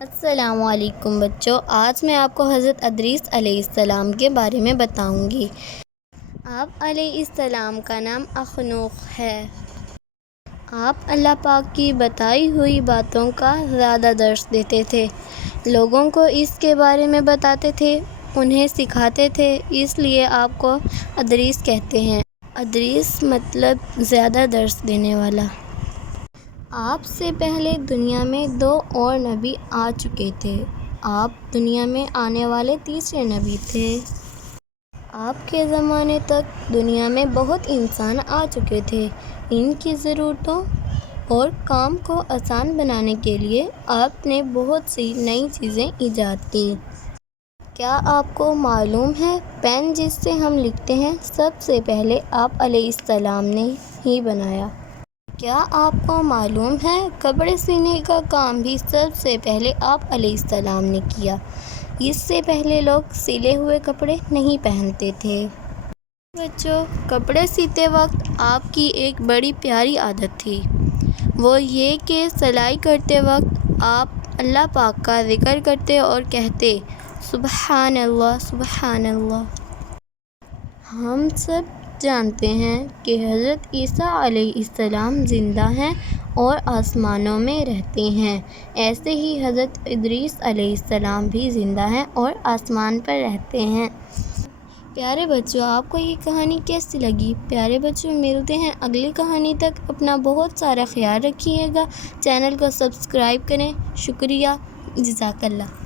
السلام علیکم بچوں، آج میں آپ کو حضرت ادریس علیہ السلام کے بارے میں بتاؤں گی۔ آپ علیہ السلام کا نام اخنوخ ہے۔ آپ اللہ پاک کی بتائی ہوئی باتوں کا زیادہ درس دیتے تھے، لوگوں کو اس کے بارے میں بتاتے تھے، انہیں سکھاتے تھے، اس لیے آپ کو ادریس کہتے ہیں۔ ادریس مطلب زیادہ درس دینے والا۔ آپ سے پہلے دنیا میں 2 اور نبی آ چکے تھے۔ آپ دنیا میں آنے والے تیسرے نبی تھے۔ آپ کے زمانے تک دنیا میں بہت انسان آ چکے تھے۔ ان کی ضرورتوں اور کام کو آسان بنانے کے لیے آپ نے بہت سی نئی چیزیں ایجاد کیں۔ کیا آپ کو معلوم ہے پین جس سے ہم لکھتے ہیں سب سے پہلے آپ علیہ السلام نے ہی بنایا؟ کیا آپ کو معلوم ہے کپڑے سینے کا کام بھی سب سے پہلے آپ علیہ السلام نے کیا؟ اس سے پہلے لوگ سلے ہوئے کپڑے نہیں پہنتے تھے۔ بچوں، کپڑے سیتے وقت آپ کی ایک بڑی پیاری عادت تھی، وہ یہ کہ سلائی کرتے وقت آپ اللہ پاک کا ذکر کرتے اور کہتے سبحان اللہ سبحان اللہ۔ ہم سب جانتے ہیں کہ حضرت عیسیٰ علیہ السلام زندہ ہیں اور آسمانوں میں رہتے ہیں، ایسے ہی حضرت ادریس علیہ السلام بھی زندہ ہیں اور آسمان پر رہتے ہیں۔ پیارے بچوں، آپ کو یہ کہانی کیسی لگی؟ پیارے بچوں، ملتے ہیں اگلی کہانی تک۔ اپنا بہت سارا خیال رکھیے گا، چینل کو سبسکرائب کریں۔ شکریہ، جزاک اللہ۔